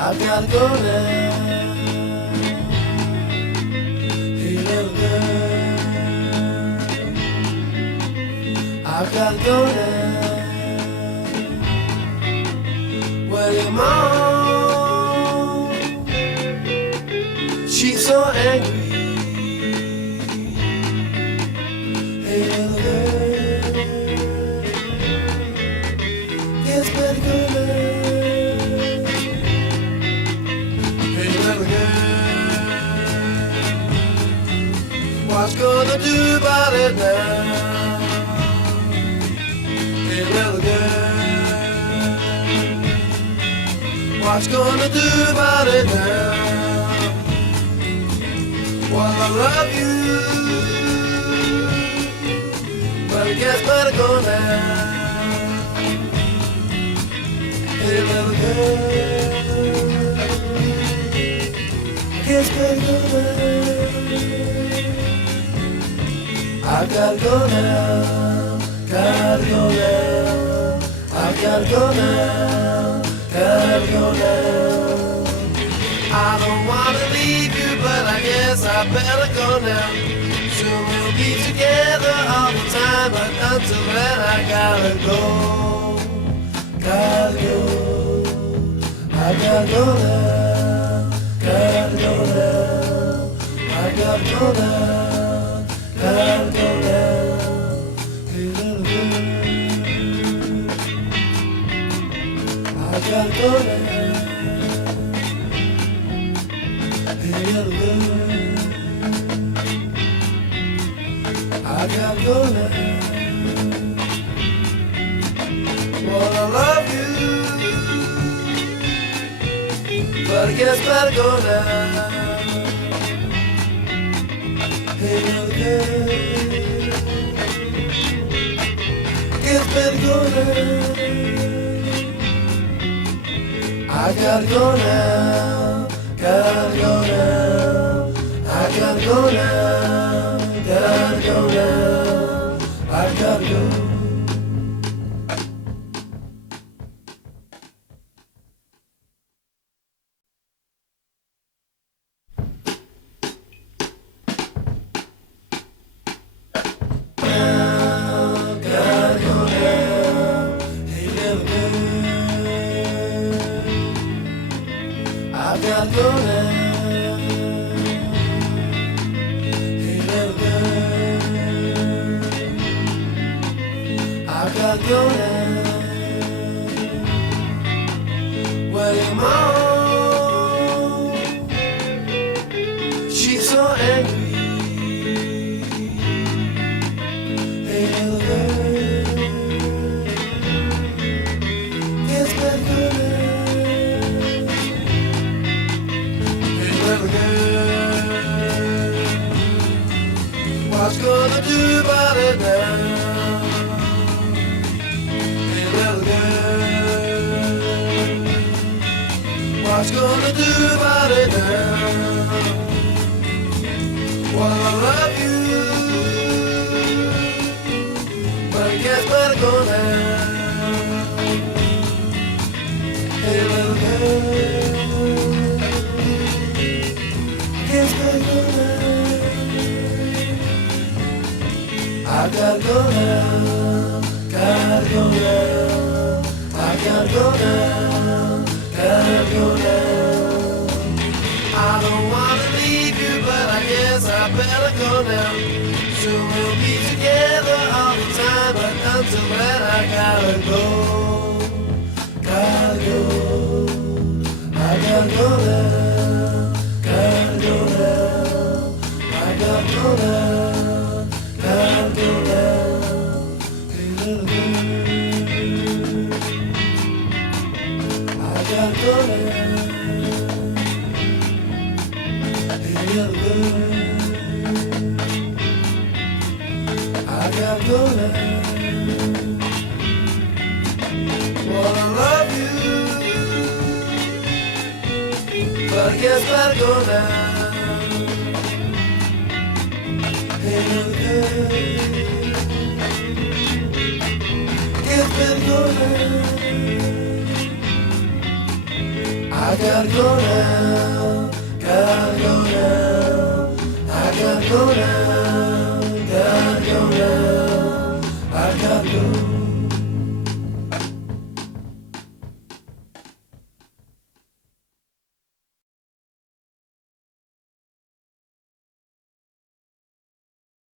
I've gotta go now. Hey little girl, I've gotta go now. Well, your mom, she's so angry. Hey little girl, it's better go now. What's gonna do about it now? Hey little girl, what's gonna do about it now? Well, I love you, but I guess better go now. Hey little girl, I guess better go now. I gotta go now, gotta go now, I gotta go now, gotta go now. I don't wanna leave you, but I guess I better go now. Soon we'll be together all the time, but until then I gotta go, gotta go. I gotta go now, gotta go now, I gotta go now. Gotta go now, hey little girl. I gotta go now, hey little girl. I gotta go now. Well, I love you, but I guess better go now. Hey little girl, it's better go now. I gotta go now, gotta go now. I gotta go now, gotta go now. I gotta go. I gotta go now. Hey little girl, I gotta go now. Well, your mom, she's so angry. Hey little girl, it's better go now. What's gonna do about it now? Hey little girl, what's gonna do about it now? Well, I love you, but I guess better go now. Hey little girl, guess better go now. I gotta go now, gotta go now, I gotta go now, gotta go now. I don't wanna leave you, but I guess I better go now. Soon we'll be together all the time, but until then I gotta go, gotta go. I gotta go now, gotta go now, I gotta go now. Gotta go now, hey little girl. I gotta go now, hey little girl. I gotta go now. Well, I love you, but I guess better go now. Hey little girl, it's better go now. I gotta go now.